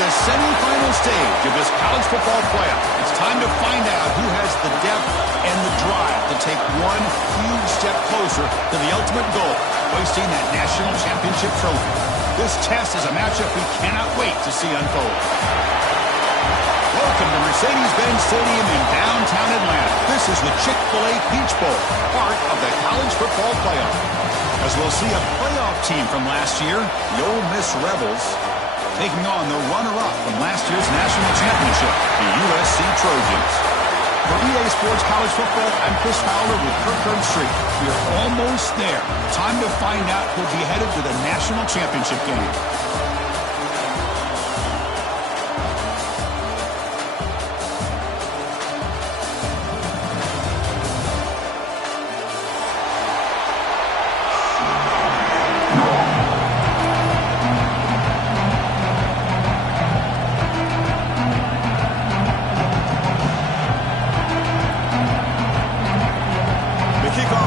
The semifinal stage of this college football playoff. It's time to find out who has the depth and the drive to take one huge step closer to the ultimate goal, hoisting that national championship trophy. This test is a matchup we cannot wait to see unfold. Welcome to Mercedes-Benz Stadium in downtown Atlanta. This is the Chick-fil-A Peach Bowl, part of the college football playoff. As we'll see a playoff team from last year, the Ole Miss Rebels, taking on the runner-up from last year's national championship, the USC Trojans. For EA Sports College Football, I'm Chris Fowler with Kirk Herbstreit. We are almost there. Time to find out who'll be headed to the national championship game.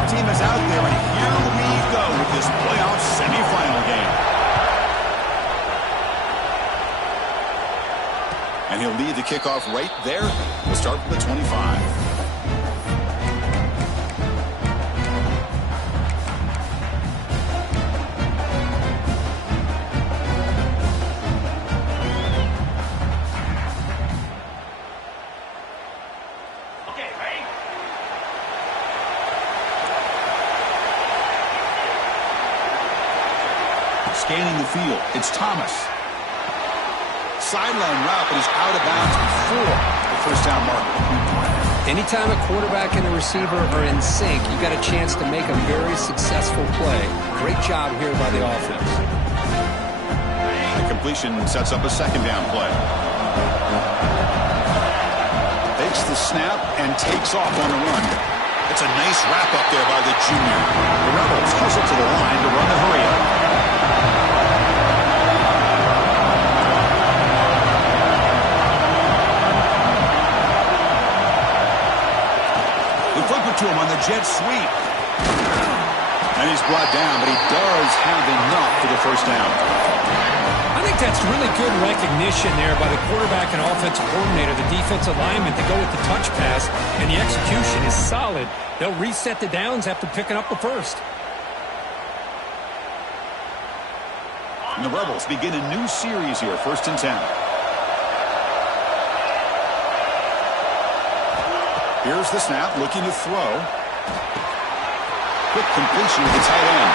Team is out there, and here we go with this playoff semifinal game. And he'll lead the kickoff right there. We'll start with the 25. Scanning the field, it's Thomas. Sideline route, but he's out of bounds before the first down marker. Anytime a quarterback and a receiver are in sync, you got a chance to make a very successful play. Great job here by the offense. The completion sets up a second down play. Takes the snap and takes off on the run. It's a nice wrap up there by the junior. The Rebels hustle to the line to run the hurry up. To him on the jet sweep. And he's brought down, but he does have enough for the first down. I think that's really good recognition there by the quarterback and offensive coordinator, the defensive lineman, to go with the touch pass, and the execution is solid. They'll reset the downs after picking up the first. And the Rebels begin a new series here, 1st and 10. Here's the snap, looking to throw. Quick completion to the tight end.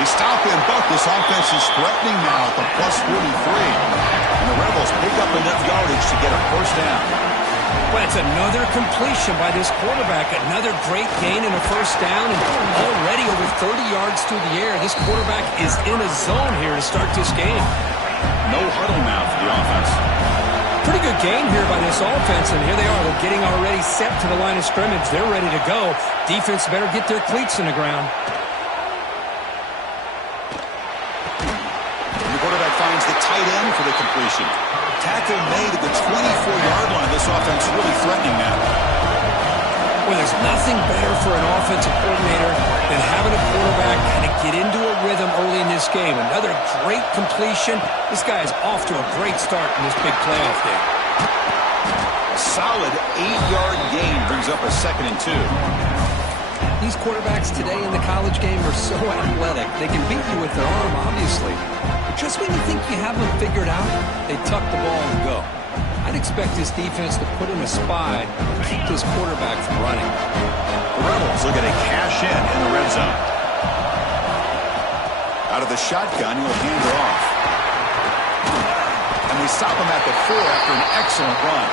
They stop and buck. This offense is threatening now at the +43. And the Rebels pick up enough yardage to get a first down. Well, it's another completion by this quarterback. Another great gain in a first down, and already over 30 yards through the air. This quarterback is in a zone here to start this game. No huddle now for the offense. Pretty good game here by this offense, and here they are. They're getting already set to the line of scrimmage. They're ready to go. Defense better get their cleats in the ground. And the quarterback finds the tight end for the completion. Tackle made at the 24-yard line. This offense really threatening now. Well, there's nothing better for an offensive coordinator than having a quarterback kind of get into a rhythm early in this game. Another great completion. This guy is off to a great start in this big playoff game. A solid 8-yard gain brings up a 2nd and 2. These quarterbacks today in the college game are so athletic. They can beat you with their arm, obviously. But just when you think you have them figured out, they tuck the ball and go. I'd expect this defense to put in a spy to keep this quarterback from running. The Rebels looking to cash in the red zone. Out of the shotgun, he'll hand it off. And they stop him at the 4 after an excellent run.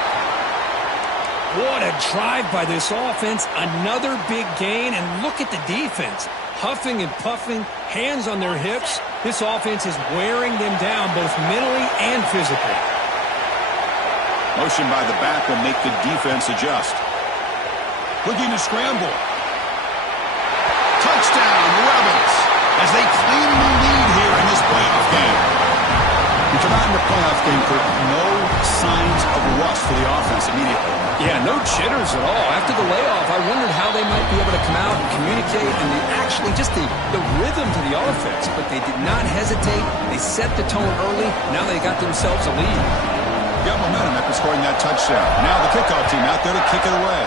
What a drive by this offense. Another big gain, and look at the defense. Huffing and puffing, hands on their hips. This offense is wearing them down both mentally and physically. Motion by the back will make the defense adjust. Looking to scramble. Touchdown, Rebels, as they claim the lead here in this playoff game. You come out in the playoff game for no signs of rust for the offense immediately. Yeah, no jitters at all. After the layoff, I wondered how they might be able to come out and communicate and actually just the rhythm to the offense. But they did not hesitate. They set the tone early. Now they got themselves a lead. Got momentum after scoring that touchdown. Now the kickoff team out there to kick it away.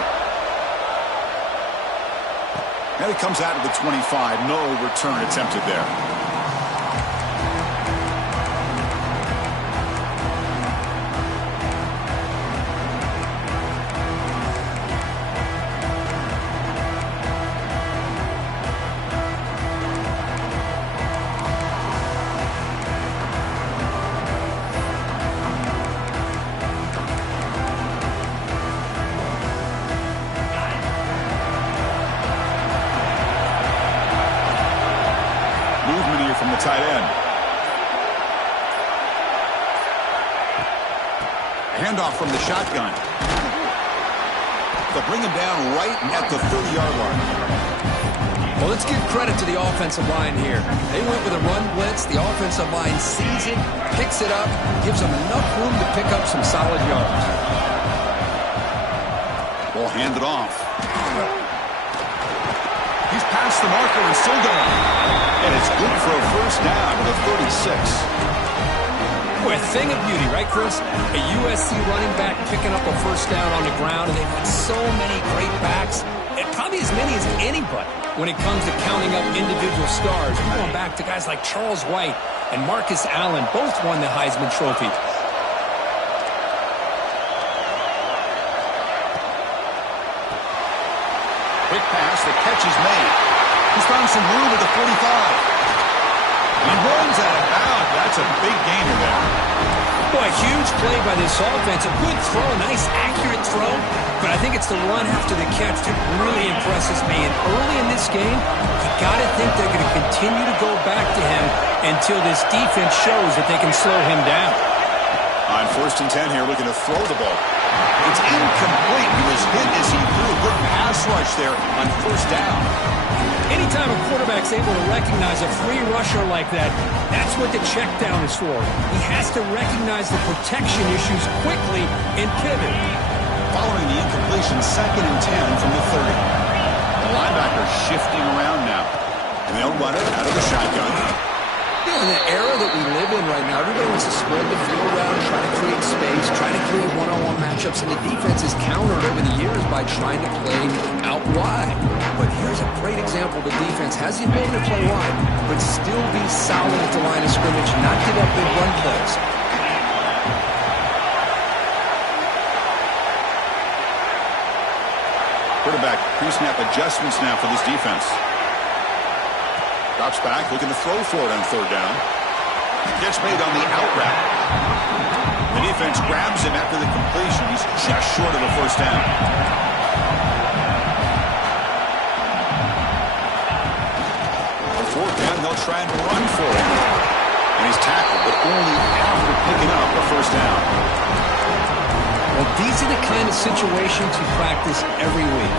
And it comes out to the 25. No return attempted there. From the tight end. Handoff from the shotgun. They'll bring him down right at the 30-yard line. Well, let's give credit to the offensive line here. They went with a run blitz. The offensive line sees it, picks it up, gives them enough room to pick up some solid yards. Ball handed off. He's past the marker and still going. And it's good for a first down to the 36. Boy, a thing of beauty, right, Chris? A USC running back picking up a first down on the ground, and they've got so many great backs, and probably as many as anybody when it comes to counting up individual stars. We're going back to guys like Charles White and Marcus Allen, both won the Heisman Trophy. Quick pass, the catch is made. He's found some room at the 45. He runs out of bounds. That's a big gainer there. Boy, huge play by this offense. A good throw, nice accurate throw. But I think it's the run after the catch that really impresses me. And early in this game, you got to think they're going to continue to go back to him until this defense shows that they can slow him down. On 1st and 10 here, looking to throw the ball. It's incomplete. He was hit as he threw. Good pass rush there on 1st down. Anytime a quarterback's able to recognize a free rusher like that, that's what the check down is for. He has to recognize the protection issues quickly and pivot. Following the incompletion, 2nd and 10 from the 30. The linebacker shifting around now. And they'll run it out of the shotgun. You know, in the era that we live in right now, everybody wants to spread the field around, try to create space, try to create one-on-one matchups, and the defense is countered over the years by trying to play out wide. But here's a great example. The defense has the ability to play wide, but still be solid at the line of scrimmage, not give up big run plays. Quarterback pre-snap adjustments now for this defense. Drops back, looking to throw for it on 3rd down. Gets made on the out route. The defense grabs him after the completion. He's just short of a first down. On 4th down, they'll try and run for it. And he's tackled, but only after picking up a first down. Well, these are the kind of situations you practice every week.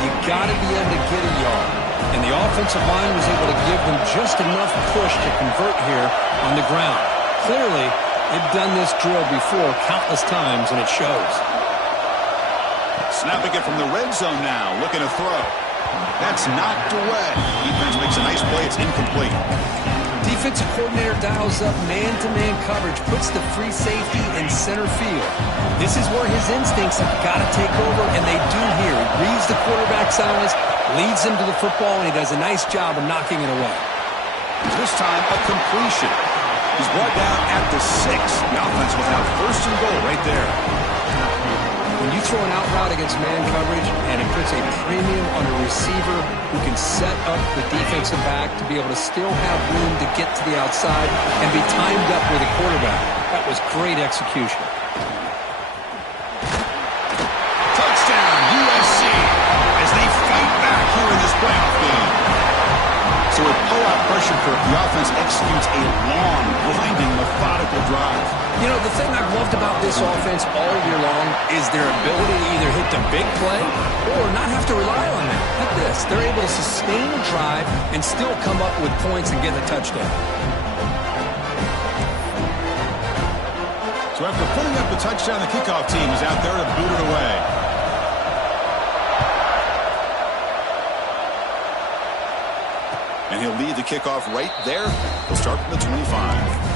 You got to be able to get a yard. And the offensive line was able to give them just enough push to convert here on the ground. Clearly, they've done this drill before countless times, and it shows. Snapping it from the red zone now, looking to throw. That's knocked away. Defense makes a nice play. It's incomplete. Defensive coordinator dials up man-to-man coverage, puts the free safety in center field. This is where his instincts have got to take over, and they do here. He reads the quarterback's eyes, leads him to the football, and he does a nice job of knocking it away. This time, a completion. He's brought down at the 6. The offense will have first and goal right there. When you throw an out route against man coverage, and it puts a premium on a receiver who can set up the defensive back to be able to still have room to get to the outside and be timed up with a quarterback. That was great execution. Touchdown, USC, as they fight back here in this playoff game. So with pull-out pressure, the offense executes a long, winding, methodical drive. You know, the thing I've loved about this offense all year long is their ability to either hit the big play or not have to rely on that. Like this, they're able to sustain a drive and still come up with points and get a touchdown. So after putting up the touchdown, the kickoff team is out there to boot it away. And he'll lead the kickoff right there. He'll start from the 25.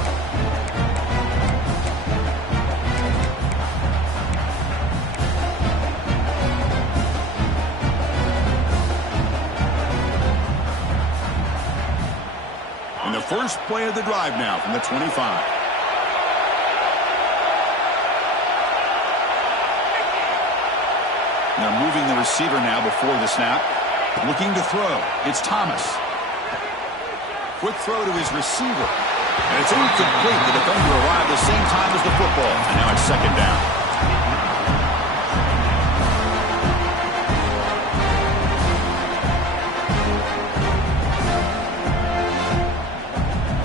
And the first play of the drive now from the 25. They're moving the receiver now before the snap. Looking to throw. It's Thomas. Quick throw to his receiver. And it's incomplete. The defender arrived at the same time as the football. And now it's second down.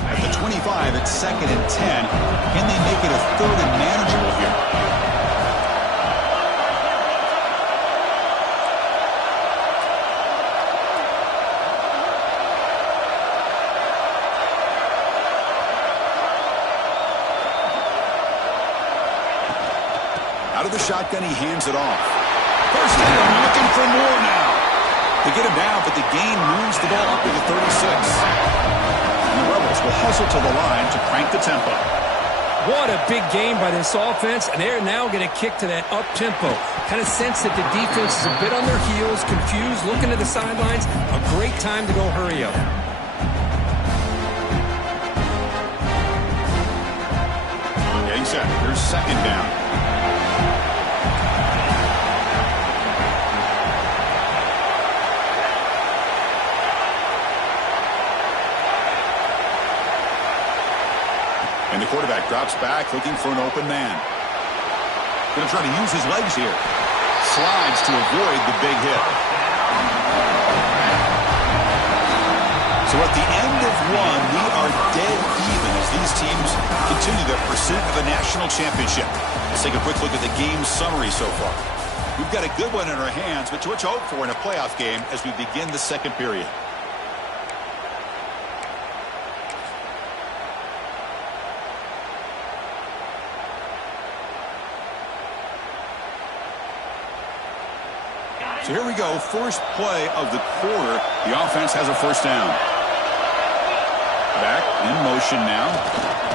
At the 25, it's second and 10. Can they make it a third and manageable here? Out of the shotgun, he hands it off. First down, looking for more now. They get him down, but the gain moves the ball up to the 36. And the Rebels will hustle to the line to crank the tempo. What a big game by this offense, and they're now going to kick to that up-tempo. Kind of sense that the defense is a bit on their heels, confused, looking at the sidelines. A great time to go hurry up. Getting set. Here's second down. And the quarterback drops back, looking for an open man. Going to try to use his legs here. Slides to avoid the big hit. So at the end of one, we are dead even as these teams continue their pursuit of a national championship. Let's take a quick look at the game summary so far. We've got a good one in our hands, but what to hope for in a playoff game as we begin the second period. So here we go, first play of the quarter. The offense has a first down. Back in motion now.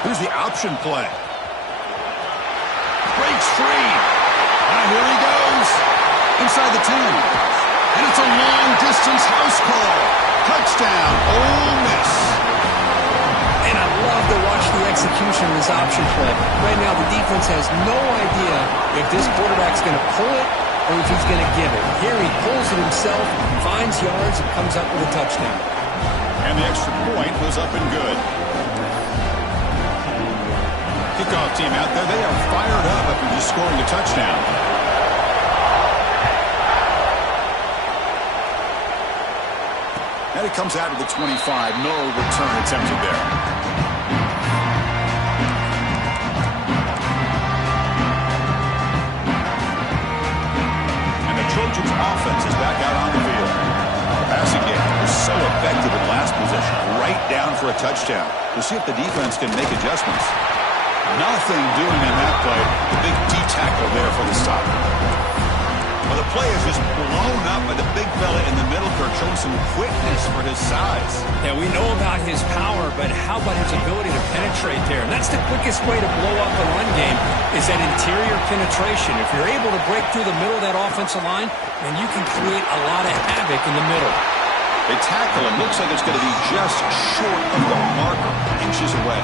Here's the option play. Breaks free. And here he goes. Inside the 10. And it's a long-distance house call. Touchdown, Ole Miss. And I love to watch the execution of this option play. Right now, the defense has no idea if this quarterback's going to pull it or if he's going to give it. Here he pulls it himself, finds yards, and comes up with a touchdown. And the extra point was up and good. Kickoff team out there, they are fired up after just scoring a touchdown. And it comes out of the 25. No return attempted there. Trojans offense is back out on the field. Passing game was so effective in last possession. Right down for a touchdown. We'll see if the defense can make adjustments. Nothing doing in that play. The big D tackle there for the stop. Well, the play is just blown up by the big fella in the middle. Kirk showing some quickness for his size. Yeah, we know about his power, but how about his ability to penetrate there? And that's the quickest way to blow up a run game is that interior penetration. If you're able to break through the middle of that offensive line, then you can create a lot of havoc in the middle. They tackle him. Looks like it's going to be just short of the marker, inches away.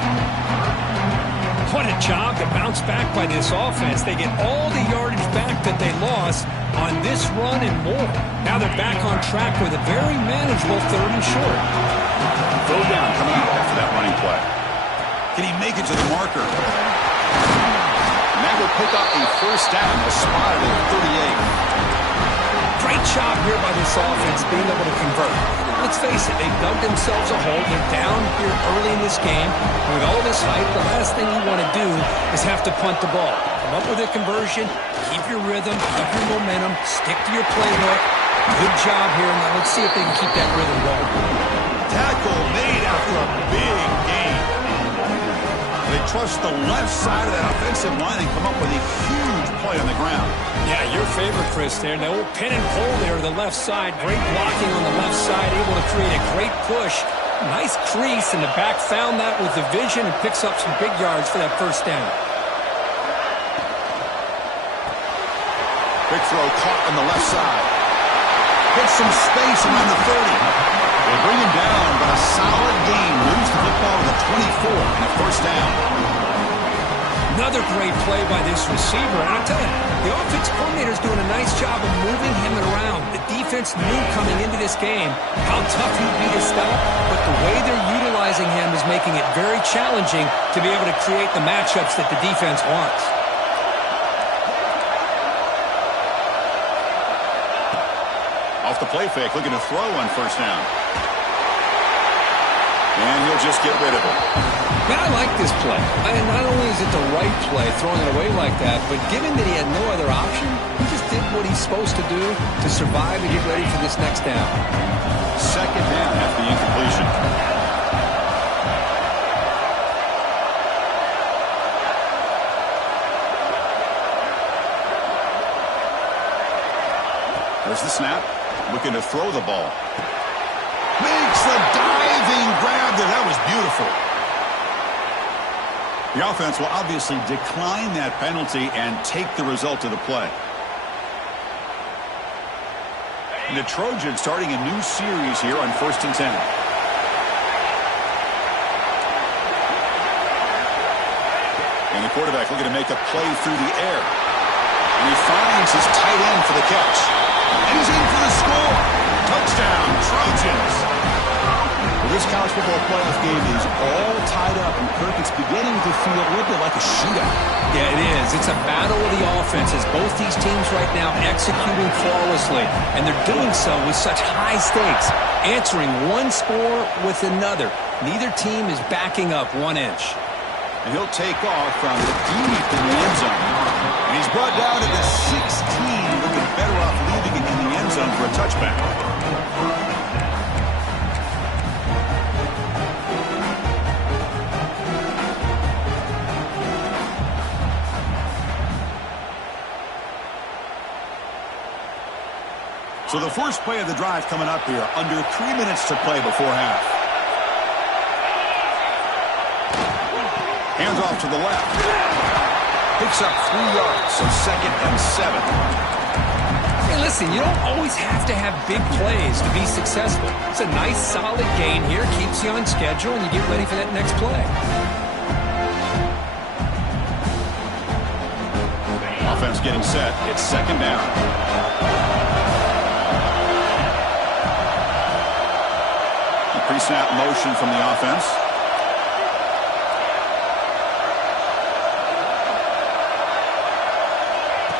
What a job to bounce back by this offense. They get all the yardage back that they lost on this run and more. Now they're back on track with a very manageable 3rd and short. Throw down coming out after that running play. Can he make it to the marker? And that will pick up a first down, a spot at 38. Great job here by this offense being able to convert. Let's face it, they've dug themselves a hole. They're down here early in this game. With all this hype, the last thing you want to do is have to punt the ball. Come up with a conversion, keep your rhythm, keep your momentum, stick to your playbook. Good job here. Now let's see if they can keep that rhythm going. Tackle made after a big gain. They trust the left side of that offensive line and come up with a huge play on the ground. Yeah, your favorite, Chris, there. The old pin and pull there to the left side. Great blocking on the left side, able to create a great push. Nice crease, and the back found that with the vision and picks up some big yards for that first down. Big throw caught on the left side. Gets some space around the 30. They bring him down, but a solid gain. Moves the football to the 24 and a first down. Another great play by this receiver. And I'll tell you, the offense coordinator is doing a nice job of moving him around. The defense knew coming into this game how tough he'd be to stop, but the way they're utilizing him is making it very challenging to be able to create the matchups that the defense wants. Off the play fake, looking to throw on first down. And he'll just get rid of it. Man, I like this play. Not only is it the right play, throwing it away like that, but given that he had no other option, he just did what he's supposed to do to survive and get ready for this next down. Second down after the incompletion. There's the snap. Looking to throw the ball. Makes the diving grab there. That was beautiful. The offense will obviously decline that penalty and take the result of the play. And the Trojans starting a new series here on 1st and 10. And the quarterback looking to make a play through the air. And he finds his tight end for the catch. And he's in for the score. Touchdown, Trojans. Well, this college football playoff game is all tied up, and Kirk, it's beginning to feel a little bit like a shootout. Yeah, it is. It's a battle of the offenses. Both these teams right now executing flawlessly, and they're doing so with such high stakes, answering one score with another. Neither team is backing up 1 inch. And he'll take off from deep in the end zone. And he's brought down to the 16, looking better off leaving it in the end zone for a touchback. So the first play of the drive coming up here, under 3 minutes to play before half. Hands off to the left. Picks up 3 yards, so 2nd and 7. Hey, listen, you don't always have to have big plays to be successful. It's a nice, solid gain here. Keeps you on schedule, and you get ready for that next play. Offense getting set. It's 2nd down. Pre-snap motion from the offense.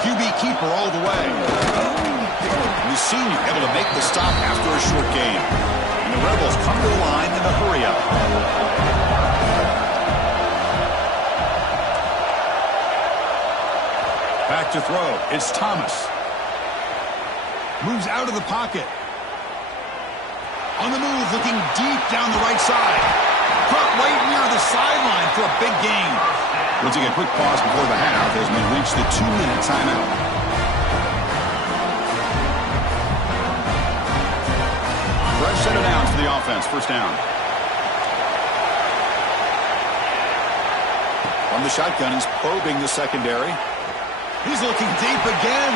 QB keeper all the way. And the senior able to make the stop after a short game. And the Rebels come to the line in a hurry up. Back to throw. It's Thomas. Moves out of the pocket. On the move, looking deep down the right side. Caught right near the sideline for a big gain. We'll take a quick pause before the half as we reach the 2-minute timeout. Fresh set of downs for the offense. First down. From the shotgun, he's probing the secondary. He's looking deep again.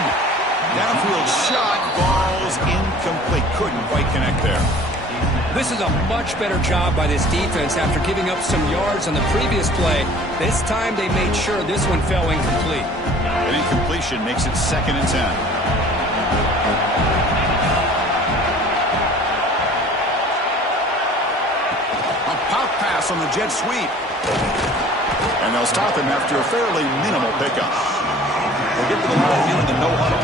Downfield shot, balls incomplete. Couldn't quite connect there. This is a much better job by this defense after giving up some yards on the previous play. This time they made sure this one fell incomplete. An incompletion makes it 2nd and 10. A pop pass on the jet sweep. And they'll stop him after a fairly minimal pickup. They'll get to the line here in the no huddle.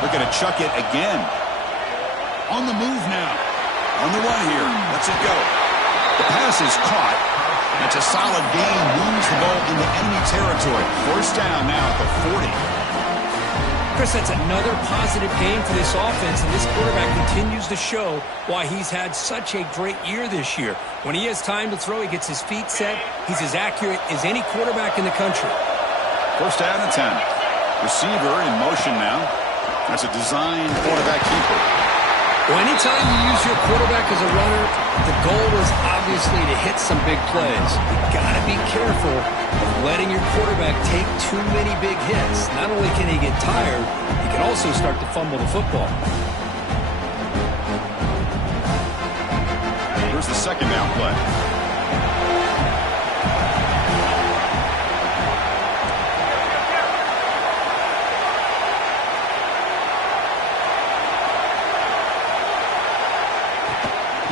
They're going to chuck it again. On the move now. On the run here. Lets it go. The pass is caught. That's a solid gain. Moves the ball into enemy territory. 1st down now at the 40. Chris, that's another positive game for this offense, and this quarterback continues to show why he's had such a great year this year. When he has time to throw, he gets his feet set. He's as accurate as any quarterback in the country. 1st down and 10. Receiver in motion now. That's a design quarterback keeper. Well, anytime you use your quarterback as a runner, the goal is obviously to hit some big plays. You've got to be careful of letting your quarterback take too many big hits. Not only can he get tired, he can also start to fumble the football. Here's the 2nd down play.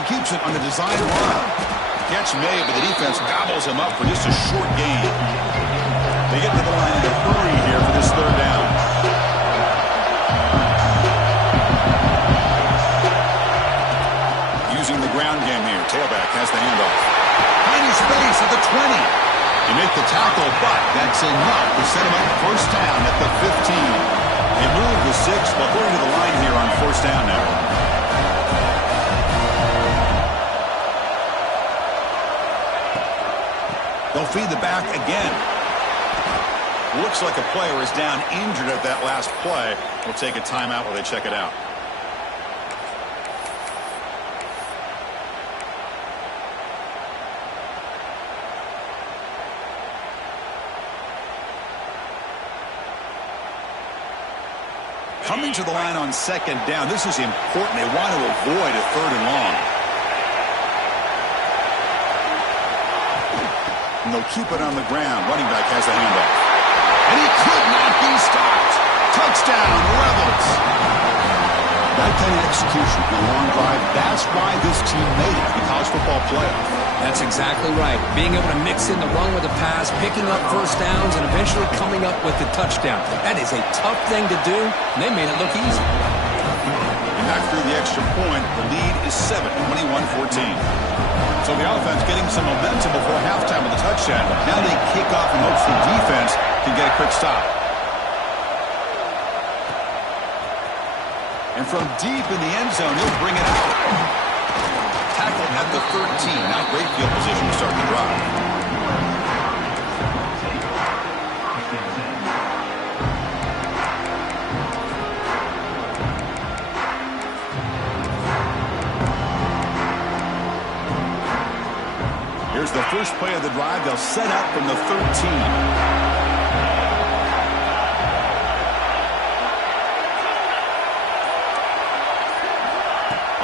Keeps it on the design run. Catch made, but the defense gobbles him up for just a short gain. They get to the line in a hurry here for this 3rd down. Using the ground game here. Tailback has the handoff. Tiny space at the 20. They make the tackle, but that's enough to set him up 1st down at the 15. They move the 6, but going to the line here on 1st down now. They'll feed the back again. Looks like a player is down injured at that last play. We'll take a timeout while they check it out. Coming to the line on 2nd down. This is important. They want to avoid a 3rd and long. And they'll keep it on the ground. Running back has the handoff. And he could not be stopped. Touchdown, Rebels. That kind of execution in a long drive, that's why this team made it in the college football playoff. That's exactly right. Being able to mix in the run with the pass, picking up 1st downs, and eventually coming up with the touchdown. That is a tough thing to do, and they made it look easy. And after the extra point, the lead is 7, 21-14. So the offense getting some momentum before halftime with the touchdown. Now they kick off and hopes the defense can get a quick stop. And from deep in the end zone, he'll bring it out. Tackled at the 13. Now great field position to start the drive. Here's the first play of the drive. They'll set up from the 13.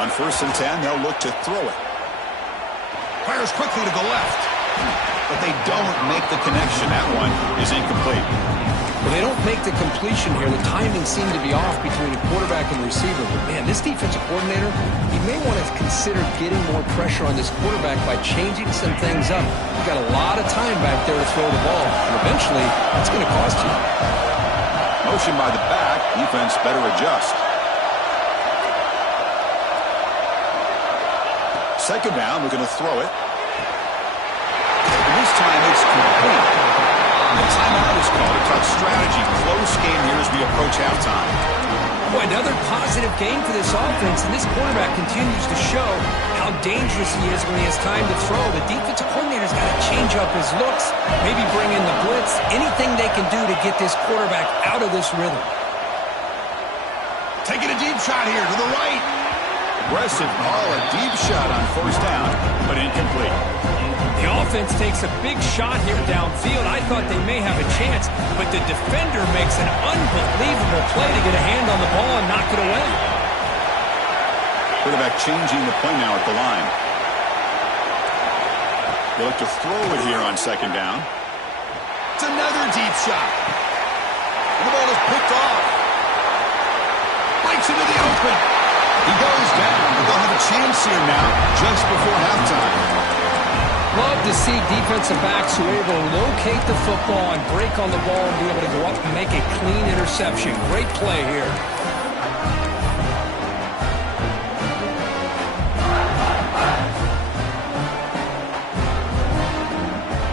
On 1st and 10, they'll look to throw it. Fires quickly to the left. But they don't make the connection. That one is incomplete. Well, they don't make the completion here. The timing seemed to be off between the quarterback and the receiver. But, man, this defensive coordinator, he may want to consider getting more pressure on this quarterback by changing some things up. You've got a lot of time back there to throw the ball. And eventually, it's going to cost you. Motion by the back. Defense better adjust. 2nd down, we're going to throw it. And this time it's complete. The timeout is called. A tough strategy. Close game here as we approach halftime. Boy, another positive game for this offense, and this quarterback continues to show how dangerous he is when he has time to throw. The defensive coordinator's got to change up his looks, maybe bring in the blitz, anything they can do to get this quarterback out of this rhythm. Taking a deep shot here to the right. Aggressive call, a deep shot on 1st down, but incomplete. The offense takes a big shot here downfield. I thought they may have a chance, but the defender makes an unbelievable play to get a hand on the ball and knock it away. Quarterback changing the play now at the line. They look to throw it here on second down. It's another deep shot. And the ball is picked off. Breaks into the open. He goes down, but they'll have a chance here now just before halftime. Love to see defensive backs who are able to locate the football and break on the ball and be able to go up and make a clean interception. Great play here.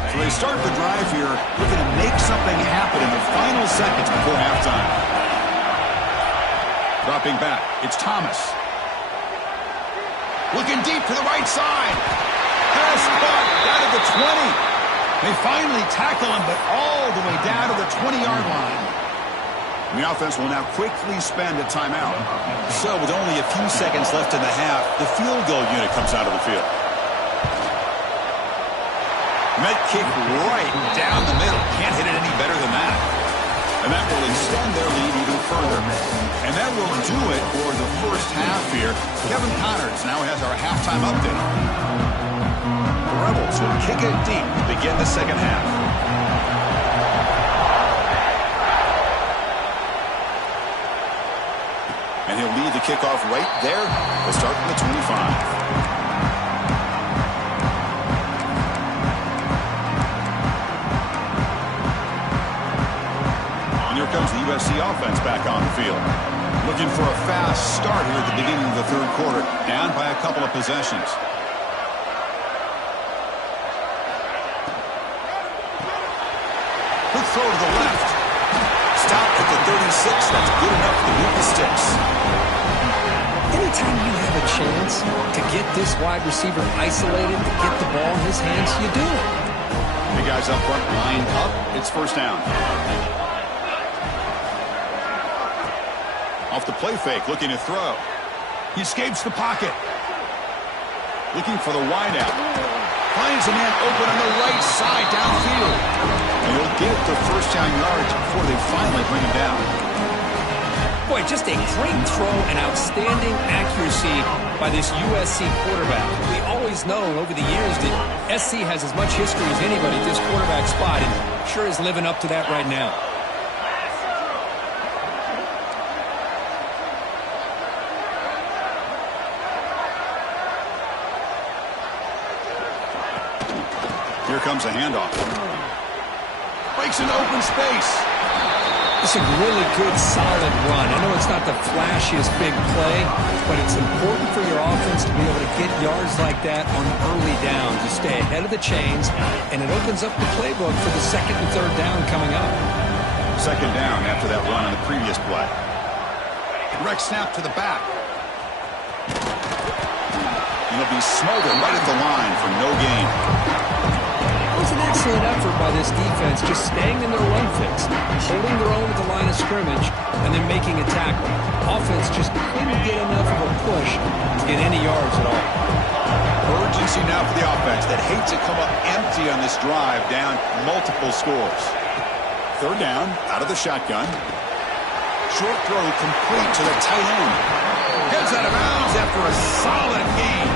So they start the drive here looking to make something happen in the final seconds before halftime. Dropping back, it's Thomas. Looking deep to the right side. Pass caught down at the 20. They finally tackle him, but all the way down to the 20-yard line. The offense will now quickly spend a timeout. So with only a few seconds left in the half, the field goal unit comes out of the field. Met kick right down the middle. Can't hit it any better than that. And that will extend their lead even further. And that will do it for the first half here. Kevin Connors now has our halftime update. The Rebels will kick it deep to begin the second half. And he'll lead the kickoff right there. We'll start from the 25. Here comes the USC offense back on the field. Looking for a fast start here at the beginning of the third quarter. Down by a couple of possessions. Quick throw to the left. Stopped at the 36. That's good enough to move the sticks. Anytime you have a chance to get this wide receiver isolated, to get the ball in his hands, you do it. The guys up front lined up. It's first down. Off the play fake, looking to throw. He escapes the pocket. Looking for the wideout. Finds a man open on the right side downfield. And he'll get the first down yards before they finally bring him down. Boy, just a great throw and outstanding accuracy by this USC quarterback. We always known over the years that SC has as much history as anybody at this quarterback spot, and sure is living up to that right now. Here comes a handoff. Breaks into open space. It's a really good, solid run. I know it's not the flashiest big play, but it's important for your offense to be able to get yards like that on early downs. You stay ahead of the chains, and it opens up the playbook for the second and third down coming up. Second down after that run on the previous play. Direct snap to the back. He'll be smothered right at the line for no gain. It was an excellent effort by this defense, just staying in their run fix, holding their own at the line of scrimmage, and then making a tackle. Offense just couldn't get enough of a push to get any yards at all. Urgency now for the offense that hates to come up empty on this drive, down multiple scores. Third down, out of the shotgun. Short throw complete to the tight end. Heads out of bounds after a solid gain.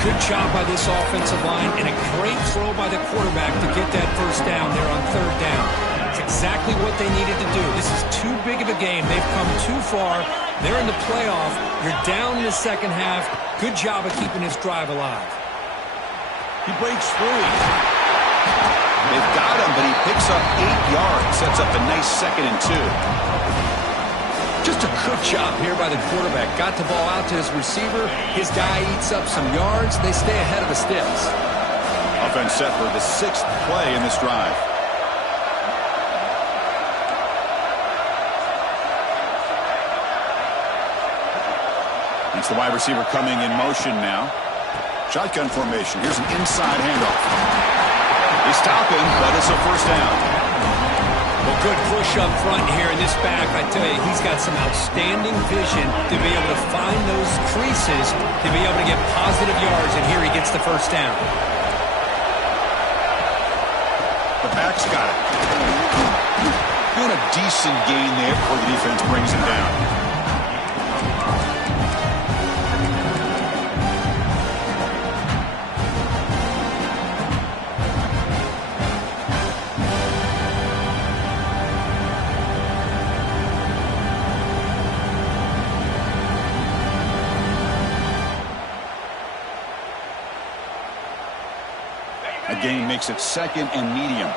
Good job by this offensive line and a great throw by the quarterback to get that first down there on third down. It's exactly what they needed to do. This is too big of a game. They've come too far. They're in the playoff. You're down in the second half. Good job of keeping this drive alive. He breaks free. They've got him, but he picks up 8 yards. Sets up a nice 2nd and 2. Just a good job here by the quarterback. Got the ball out to his receiver. His guy eats up some yards. They stay ahead of the sticks. Offense set for the 6th play in this drive. It's the wide receiver coming in motion now. Shotgun formation. Here's an inside handoff. They stop him, but it's a first down. Well, good push up front here in this back. I tell you, he's got some outstanding vision to be able to find those creases, to be able to get positive yards, and here he gets the first down. The back's got it. Doing a decent gain there before the defense brings him down. A gain makes it 2nd and medium.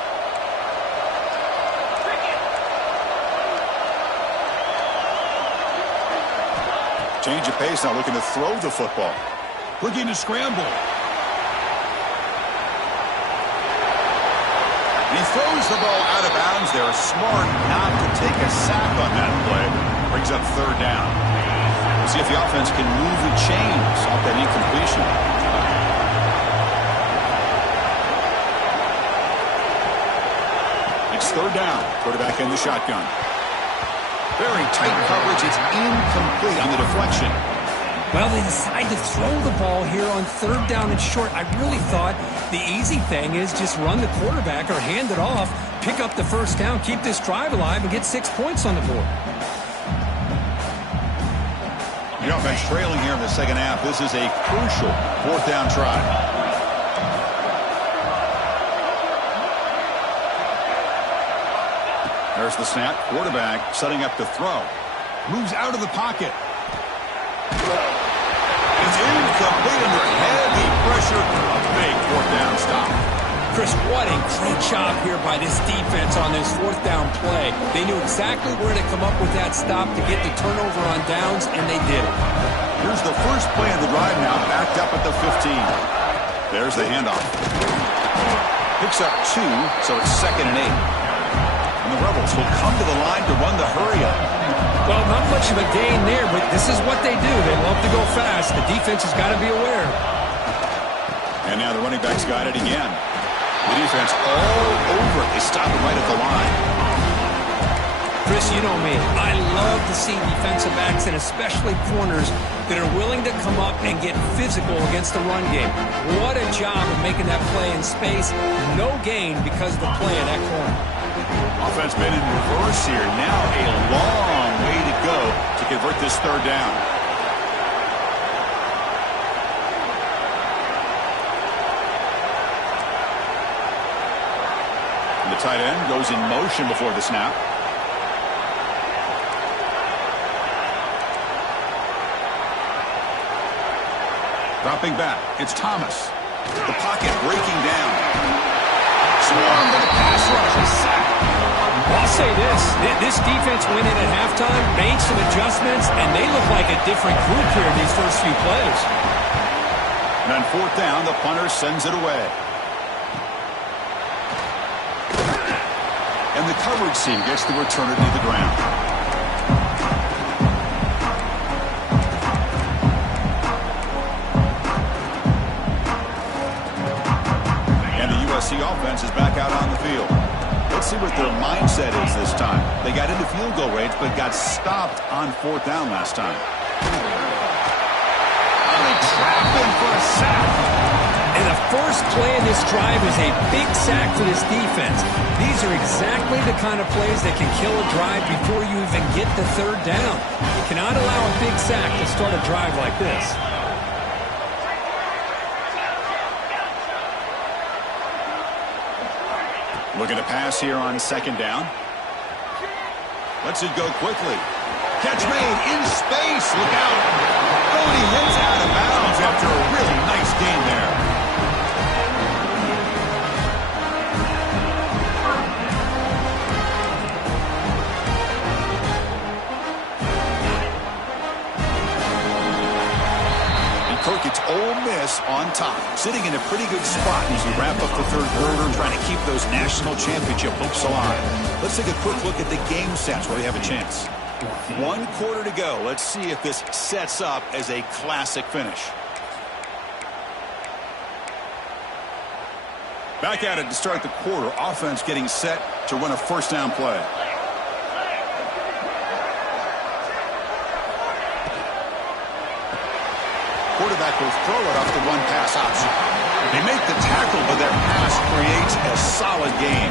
Change of pace, now looking to throw the football. Looking to scramble. And he throws the ball out of bounds. They're smart not to take a sack on that play. Brings up 3rd down. We'll see if the offense can move the chains off that incompletion. It's 3rd down. Quarterback in the shotgun. Very tight coverage. It's incomplete on the deflection. Well, they decide to throw the ball here on 3rd down and short. I really thought the easy thing is just run the quarterback or hand it off, pick up the 1st down, keep this drive alive, and get 6 points on the board. The offense trailing here in the 2nd half. This is a crucial 4th down try. There's the snap. Quarterback setting up the throw. Moves out of the pocket. It's incomplete under heavy pressure. A big 4th down stop. Chris, what a great job here by this defense on this 4th down play. They knew exactly where to come up with that stop to get the turnover on downs, and they did it. Here's the first play of the drive now, backed up at the 15. There's the handoff. Picks up 2, so it's 2nd and 8. And the Rebels will come to the line to run the hurry-up. Well, not much of a gain there, but this is what they do. They love to go fast. The defense has got to be aware. And now the running back's got it again. The defense all over it. They stop it right at the line. Chris, you know me. I love to see defensive backs and especially corners that are willing to come up and get physical against the run game. What a job of making that play in space. No gain because of the play of that corner. Offense been in reverse here. Now a long way to go to convert this 3rd down. And the tight end goes in motion before the snap. Dropping back. It's Thomas. The pocket breaking down. Swarm to the pass rush. A sack. I'll say this defense went in at halftime, made some adjustments, and they look like a different group here in these first few plays. And on 4th down, the punter sends it away. And the coverage team gets the returner to the ground. And the USC offense is back out on the field. Let's see what their mindset is this time. They got into field goal range, but got stopped on 4th down last time. They trap him for a sack. And the first play of this drive is a big sack for this defense. These are exactly the kind of plays that can kill a drive before you even get the 3rd down. You cannot allow a big sack to start a drive like this. Looking to pass here on 2nd down. Lets it go quickly. Catch made in space. Look out. Oh, and he hits out of bounds after a really nice gain there. Kirk, it's Ole Miss on top, sitting in a pretty good spot as we wrap up the 3rd quarter, trying to keep those national championship hopes alive. Let's take a quick look at the game stats where we have a chance. 1 quarter to go. Let's see if this sets up as a classic finish. Back at it to start the quarter. Offense getting set to run a 1st down play. Quarterback will throw it off the run-pass option. They make the tackle, but their pass creates a solid gain.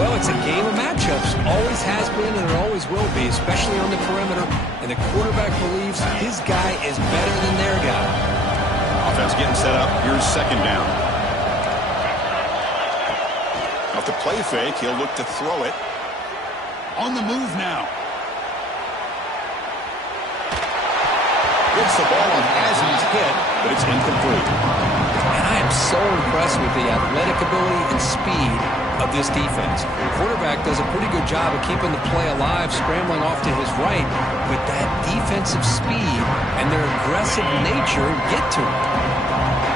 Well, it's a game of matchups. Always has been and it always will be, especially on the perimeter. And the quarterback believes his guy is better than their guy. Offense getting set up. Here's 2nd down. Off the play fake, he'll look to throw it. On the move now. Gets the ball on as he's hit, but it's incomplete. I am so impressed with the athletic ability and speed of this defense. The quarterback does a pretty good job of keeping the play alive, scrambling off to his right, but that defensive speed and their aggressive nature get to him.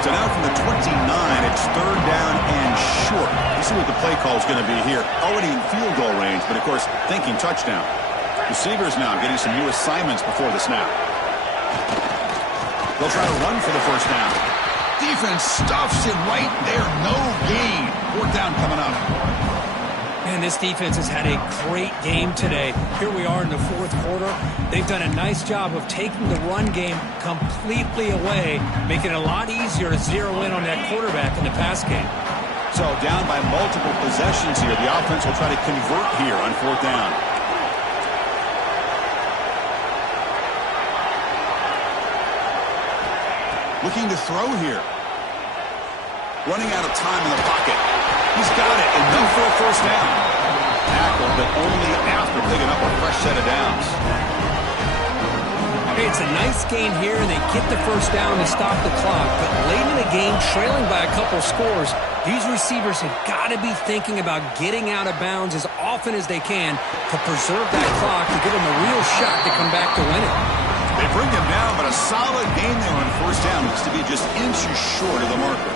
So now from the 29, it's third down and short. Let's see what the play call is going to be here. Already in field goal range, but of course, thinking touchdown. Receivers now getting some new assignments before the snap. They'll try to run for the first down. Defense stuffs it right there. No gain. Fourth down coming up. Man, this defense has had a great game today. Here we are in the fourth quarter. They've done a nice job of taking the run game completely away, making it a lot easier to zero in on that quarterback in the pass game. So down by multiple possessions here. The offense will try to convert here on fourth down. Looking to throw here. Running out of time in the pocket. He's got it, enough for a first down. Tackle, but only after picking up a fresh set of downs. Hey, it's a nice gain here, and they get the first down to stop the clock. But late in the game, trailing by a couple scores, these receivers have got to be thinking about getting out of bounds as often as they can to preserve that clock to give them a real shot to come back to win it. They bring him down, but a solid gain there on first down. Looks to be just inches short of the marker.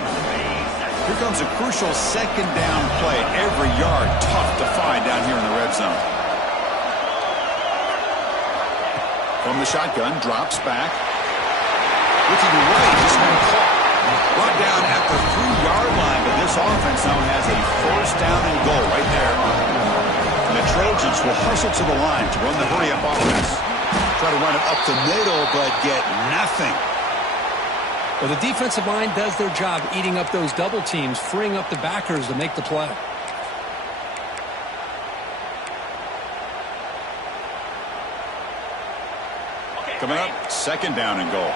Here comes a crucial second down play. Every yard tough to find down here in the red zone. From the shotgun, drops back. Looking right, just one caught. Brought down at the 3-yard line, but this offense now has a first down and goal right there. And the Trojans will hustle to the line to run the hurry-up offense. Try to run it up the middle, but get nothing. Well, the defensive line does their job eating up those double teams, freeing up the backers to make the play. Coming up, second down and goal.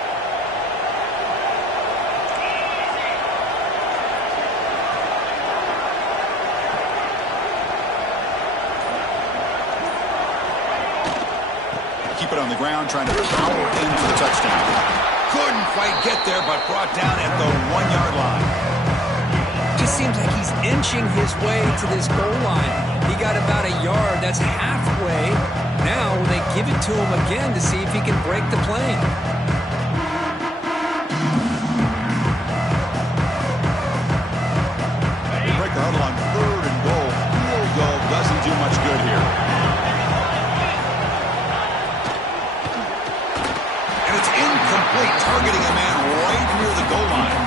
Keep it on the ground, trying to power in for the touchdown. Couldn't quite get there, but brought down at the 1-yard line. Just seems like he's inching his way to this goal line. He got about a yard. That's halfway. Now they give it to him again to see if he can break the plane. They break the huddle on third and goal. Field goal doesn't do much good here. Incomplete, targeting a man right near the goal line.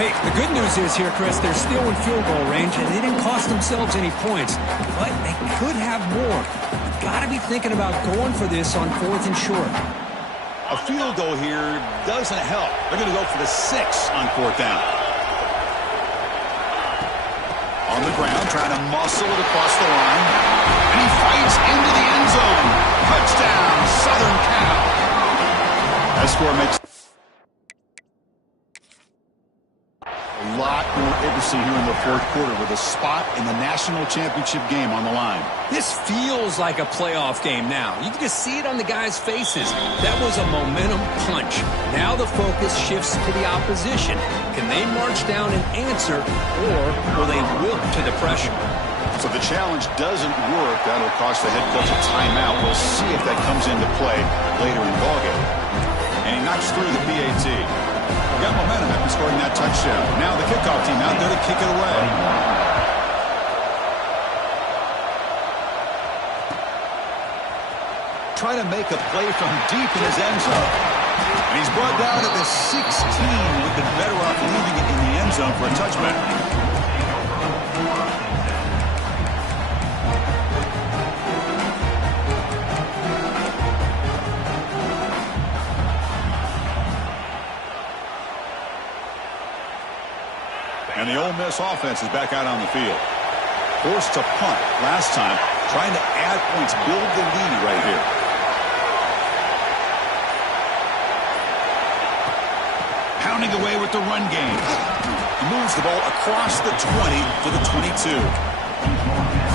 Hey, the good news is here, Chris, they're still in field goal range, and they didn't cost themselves any points. But they could have more. You've got to be thinking about going for this on fourth and short. A field goal here doesn't help. They're going to go for the 6 on fourth down. On the ground, trying to muscle it across the line. And he fights into the end zone. Touchdown, Southern Cal. That score makes a lot more interesting here in the fourth quarter with a spot in the national championship game on the line. This feels like a playoff game now. You can just see it on the guys' faces. That was a momentum punch. Now the focus shifts to the opposition. Can they march down and answer, or will they wilt to the pressure? So if the challenge doesn't work, that'll cost the head coach a timeout. We'll see if that comes into play later in the ballgame. And he knocks through the PAT. Got momentum after scoring that touchdown. Now the kickoff team out there to kick it away. Trying to make a play from deep in his end zone. And he's brought down at the 16. We've been better off leaving it in the end zone for a touchback. And the Ole Miss offense is back out on the field. Forced to punt last time, trying to add points, build the lead right here. Pounding away with the run game. He moves the ball across the 20 to the 22.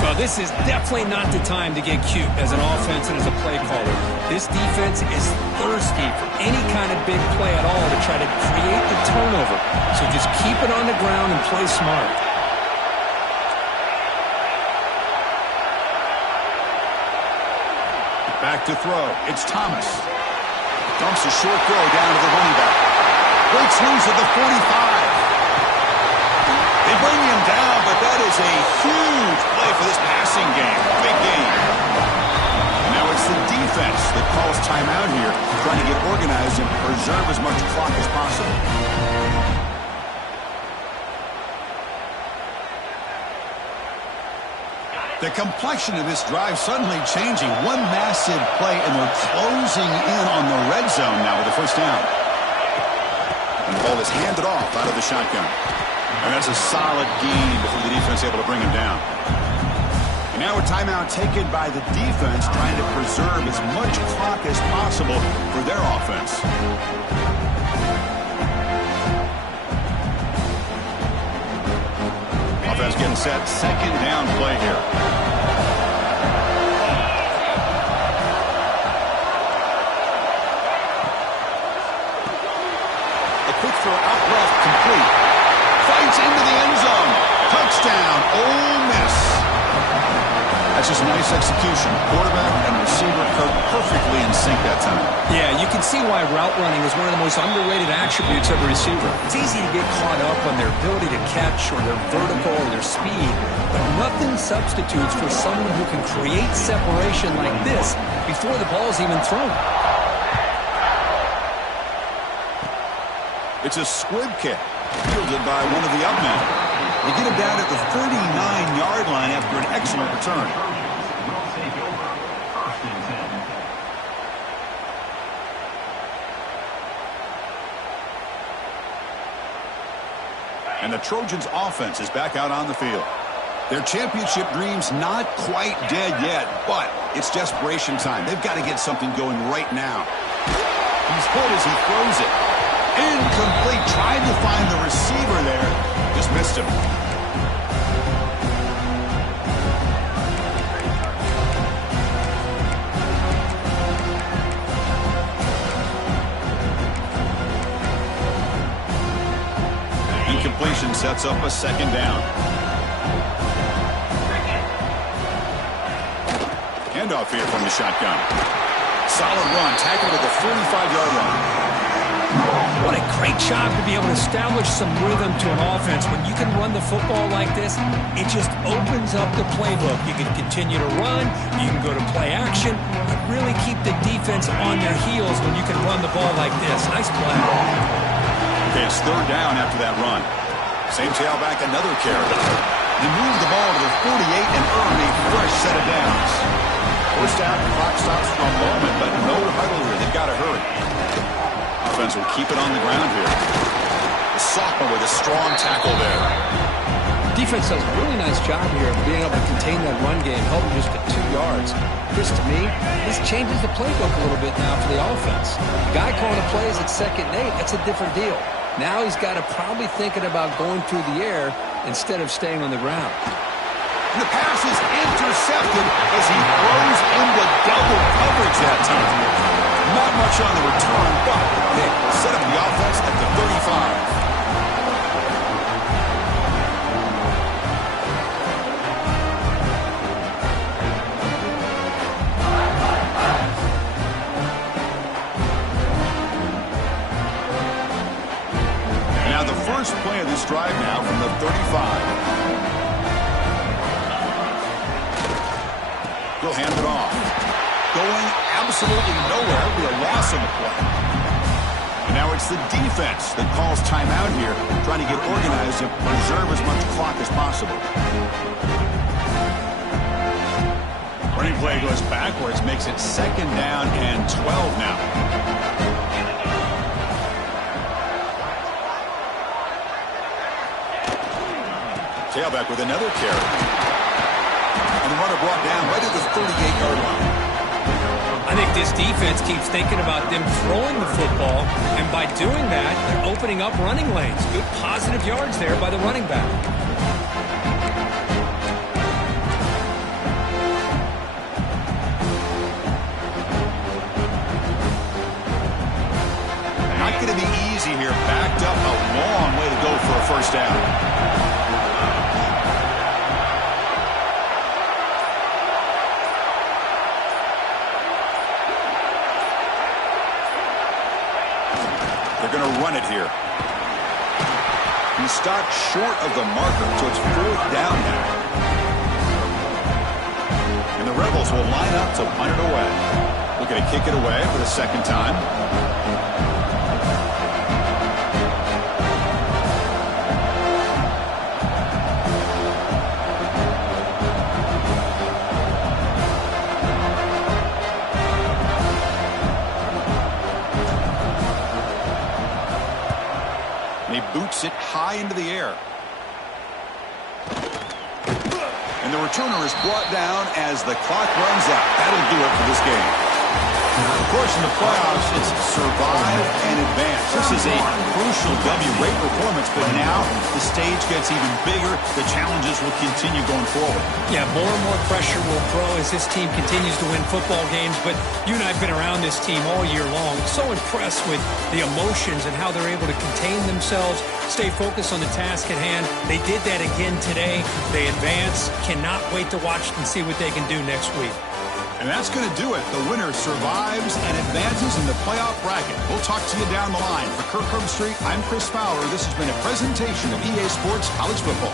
Well, this is definitely not the time to get cute as an offense and as a play caller. This defense is thirsty for any kind of big play at all to try to create the turnover. So just keep it on the ground and play smart. Back to throw. It's Thomas. Dumps a short throw down to the running back. Breaks loose at the 45. They bring him down, but that is a huge play for this passing game. Big game. And now it's the defense that calls timeout here, trying to get organized and preserve as much clock as possible. The complexion of this drive suddenly changing. One massive play, and they're closing in on the red zone now with the first down. And the ball is handed off out of the shotgun. And that's a solid gain before the defense able to bring him down. And now a timeout taken by the defense, trying to preserve as much clock as possible for their offense. Offense getting set. Second down play here. A quick throw out left, complete. Fights into the end zone. Touchdown, Ole Miss. That's just nice execution. Quarterback and receiver perfectly in sync that time. Yeah, you can see why route running is one of the most underrated attributes of a receiver. It's easy to get caught up on their ability to catch or their vertical or their speed, but nothing substitutes for someone who can create separation like this before the ball's even thrown. It's a squib kick, fielded by one of the up men. They get him down at the 39-yard line after an excellent return. And the Trojans' offense is back out on the field. Their championship dreams not quite dead yet, but it's desperation time. They've got to get something going right now. He's hit as he throws it. Incomplete. Tried to find the receiver there. Just missed him. Incompletion sets up a second down. Handoff here from the shotgun. Solid run. Tackled at the 45-yard line. What a great job to be able to establish some rhythm to an offense. When you can run the football like this, it just opens up the playbook. You can continue to run, you can go to play action, but really keep the defense on their heels when you can run the ball like this. Nice play. Okay, it's third down after that run. Same tailback, another carry. They move the ball to the 48 and earn a fresh set of downs. First down, the clock stops for a moment, but no huddle here. They've got to hurry. Offense will keep it on the ground here. The sophomore with a strong tackle there. Defense does a really nice job here of being able to contain that run game, held him just at 2 yards. Chris, to me, this changes the playbook a little bit now for the offense. The guy calling the plays at 2nd and 8, that's a different deal. Now he's got to probably thinking about going through the air instead of staying on the ground. And the pass is intercepted as he throws into double coverage that time. Not much on the return, but they set up the offense at the 35. Now the first play of this drive now from the 35. He'll hand it off. Going absolutely nowhere. It'll be a loss on the play. And now it's the defense that calls timeout here, trying to get organized and preserve as much clock as possible. Running play goes backwards, makes it second down and 12 now. Tailback with another carry. And the runner brought down right at the 38-yard line. I think this defense keeps thinking about them throwing the football, and by doing that, they're opening up running lanes. Good positive yards there by the running back. going to be easy here. Backed up a long way to go for a first down. They're going to run it here. He stopped short of the marker, so it's 4th down now. And the Rebels will line up to punt it away. Looking to kick it away for the second time. And he boots it high into the air. And the returner is brought down as the clock runs out. That'll do it for this game. Of course, in the playoffs, it's survive and advance. This is a crucial W. Great performance, but now the stage gets even bigger. The challenges will continue going forward. Yeah, more and more pressure will grow as this team continues to win football games. But you and I have been around this team all year long. So impressed with the emotions and how they're able to contain themselves, stay focused on the task at hand. They did that again today. They advance. Cannot wait to watch and see what they can do next week. And that's going to do it. The winner survives and advances in the playoff bracket. We'll talk to you down the line. For Kirk Herbstreit, I'm Chris Fowler. This has been a presentation of EA Sports College Football.